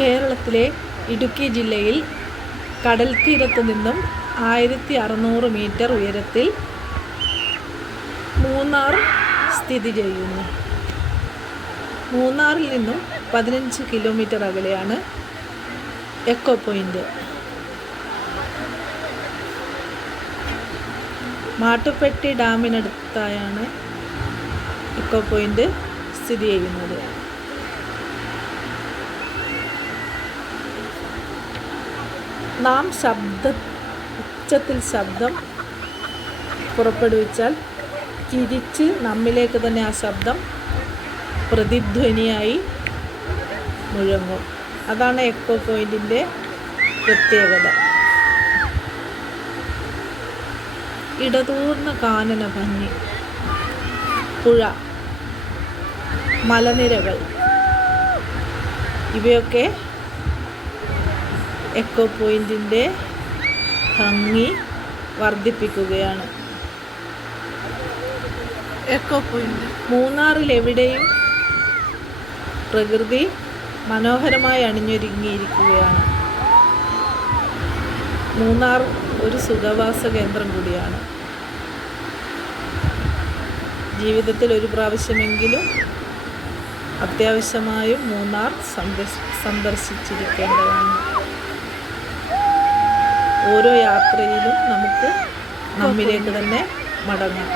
കേരളത്തിലെ ഇടുക്കി ജില്ലയിൽ കടൽ തീരത്ത് നിന്നും ആയിരത്തി അറുന്നൂറ് മീറ്റർ ഉയരത്തിൽ മൂന്നാർ സ്ഥിതി ചെയ്യുന്നു. മൂന്നാറിൽ നിന്നും പതിനഞ്ച് കിലോമീറ്റർ അകലെയാണ് എക്കോ പോയിന്റ് മാട്ടുപ്പെട്ടി ഡാമിനടുത്തായാണ് എക്കോ പോയിന്റ് സ്ഥിതി ചെയ്യുന്നത്. നാം ശബ്ദ ഉച്ചത്തിൽ ശബ്ദം പുറപ്പെടുവിച്ചാൽ തിരിച്ച് നമ്മിലേക്ക് തന്നെ ആ ശബ്ദം പ്രതിധ്വനിയായി മുഴങ്ങും. അതാണ് എക്കോ പോയിന്റിന്റെ പ്രത്യേകത. ഇടതൂർന്ന കാനന ഭംഗി പുഴ മലനിരകൾ ഇവയൊക്കെ എക്കോ പോയിന്റിന്റെ ഭംഗി വർദ്ധിപ്പിക്കുകയാണ്. എക്കോ പോയിന്റ് മൂന്നാറിൽ എവിടെയും പ്രകൃതി മനോഹരമായി അണിഞ്ഞൊരുങ്ങിയിരിക്കുകയാണ്. മൂന്നാർ ഒരു സുഖവാസ കേന്ദ്രം കൂടിയാണ്. ജീവിതത്തിൽ ഒരു പ്രാവശ്യമെങ്കിലും അത്യാവശ്യമായും മൂന്നാർ സന്ദർശ സന്ദർശിച്ചിരിക്കേണ്ടതാണ്. ഓരോ യാത്രയിലും നമുക്ക് നമ്മിലേക്ക് തന്നെ മടങ്ങാം.